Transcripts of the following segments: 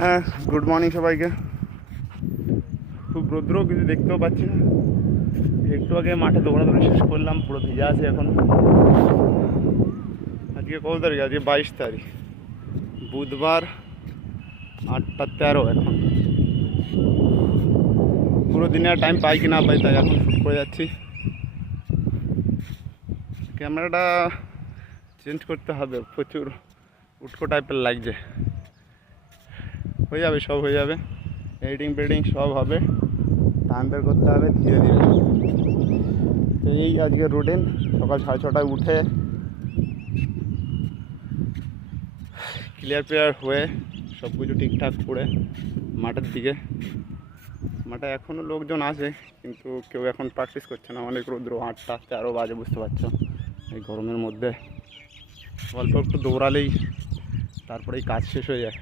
হ্যাঁ, good morning সবাইকে। খুব রৌদ্র, কিছু দেখতেও পাচ্ছি না। একটু আগে মাঠে দৌড়াদৌড়ি শেষ করলাম, পুরো ভিজা আছে এখন। আজকে কত তারিখ? আজকে 22 তারিখ, বুধবার, 8টা 13 এখন। পুরো দিনে আর টাইম পাই কি না পাই, তাই এখন শ্যুট করে যাচ্ছি। ক্যামেরাটা চেঞ্জ করতে হবে, প্রচুর উটকো টাইপের লাগছে। হয়ে যাবে, সব হয়ে যাবে, এডিটিং ফেডিটিং সব হবে। টাইম বের করতে হবে ধীরে ধীরে। তো এই আজকে রুটিন, সকাল 6:30টায় উঠে ক্লিয়ার হয়ে সব কিছু ঠিকঠাক করে মাঠের দিকে। মাঠে এখনও লোকজন আছে, কিন্তু কেউ এখন প্র্যাকটিস করছে না, অনেক রৌদ্র। 8টা 13 বাজে, বুঝতে পারছো। এই গরমের মধ্যে অল্প একটু দৌড়ালেই তারপরেই কাজ শেষ হয়ে যায়।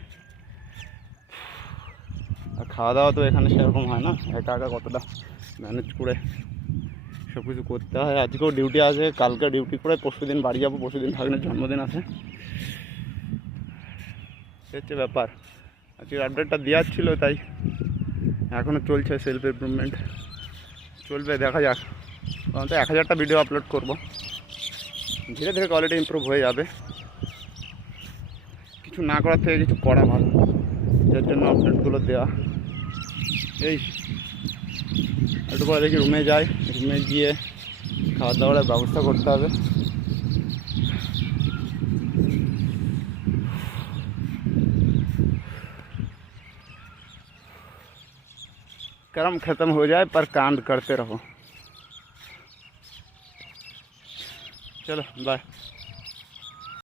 আর খাওয়া দাওয়া তো এখানে সেরকম হয় না, একা একা কতটা ম্যানেজ করে সব কিছু করতে হয়। আজকেও ডিউটি আছে, কালকে ডিউটি করে পরশু দিন বাড়ি যাবো। পরশু দিন ভাগ্নের জন্মদিন আছে, হচ্ছে ব্যাপার। আজকে আপডেটটা দেওয়ার ছিল, তাই এখনও চলছে। সেলফ ইমপ্রুভমেন্ট চলবে, দেখা যাক। কারণ তো 1000টা ভিডিও আপলোড করব, ধীরে ধীরে কোয়ালিটি ইমপ্রুভ হয়ে যাবে। কিছু না করার থেকে কিছু করা ভালো, যার জন্য আপডেটগুলো দেওয়া। এই একটু পরে দেখি রুমে যাই, রুমে গিয়ে খাওয়া দাওয়ার ব্যবস্থা করতে হবে। कर्म खत्म हो जाए पर कांड करते रहो। चलो बाय।